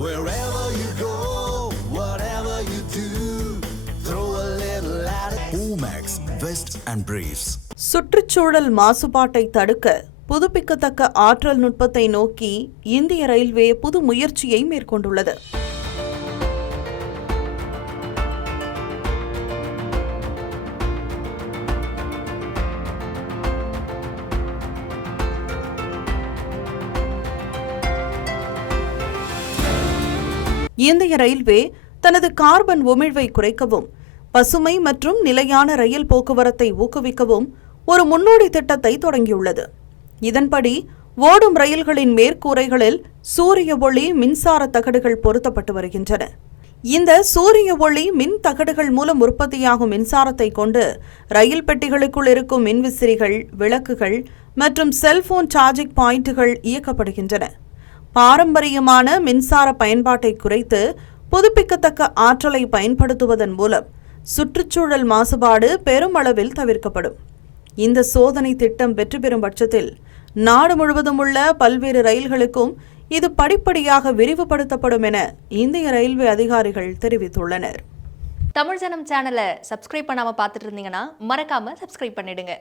Wherever you go, whatever you do, throw a little at it. Omax, Vest and Briefs. சுற்றுச்சூழல் மாசுபாட்டை தடுக்க புதுப்பிக்கத்தக்க ஆற்றல் நுட்பத்தை நோக்கி இந்திய ரயில்வே புது முயற்சியை மேற்கொண்டுள்ளது. இந்திய ரயில்வே தனது கார்பன் உமிழ்வை குறைக்கவும் பசுமை மற்றும் நிலையான ரயில் போக்குவரத்தை ஊக்குவிக்கவும் ஒரு முன்னோடி திட்டத்தை தொடங்கியுள்ளது. இதன்படி ஓடும் ரயில்களின் மேற்கூரைகளில் சூரிய ஒளி மின்சார தகடுகள் பொருத்தப்பட்டு வருகின்றன. இந்த சூரிய ஒளி மின் தகடுகள் மூலம் உற்பத்தியாகும் மின்சாரத்தை கொண்டு ரயில் பெட்டிகளுக்குள் இருக்கும் மின்விசிறிகள், விளக்குகள் மற்றும் செல்போன் சார்ஜிங் பாயிண்டுகள் இயக்கப்படுகின்றன. பாரம்பரியமான மின்சார பயன்பாட்டை குறைத்து புதுப்பிக்கத்தக்க ஆற்றலை பயன்படுத்துவதன் மூலம் சுற்றுச்சூழல் மாசுபாடு பெருமளவில் தவிர்க்கப்படும். இந்த சோதனை திட்டம் வெற்றி பெறும் பட்சத்தில் நாடு முழுவதும் உள்ள பல்வேறு ரயில்களுக்கும் இது படிப்படியாக விரிவுபடுத்தப்படும் என இந்திய ரயில்வே அதிகாரிகள் தெரிவித்துள்ளனர். தமிழ் ஜனம் சேனலை சப்ஸ்கிரைப் பண்ணாம பார்த்துட்டு இருந்தீங்கன்னா மறக்காம சப்ஸ்கிரைப் பண்ணிடுங்க.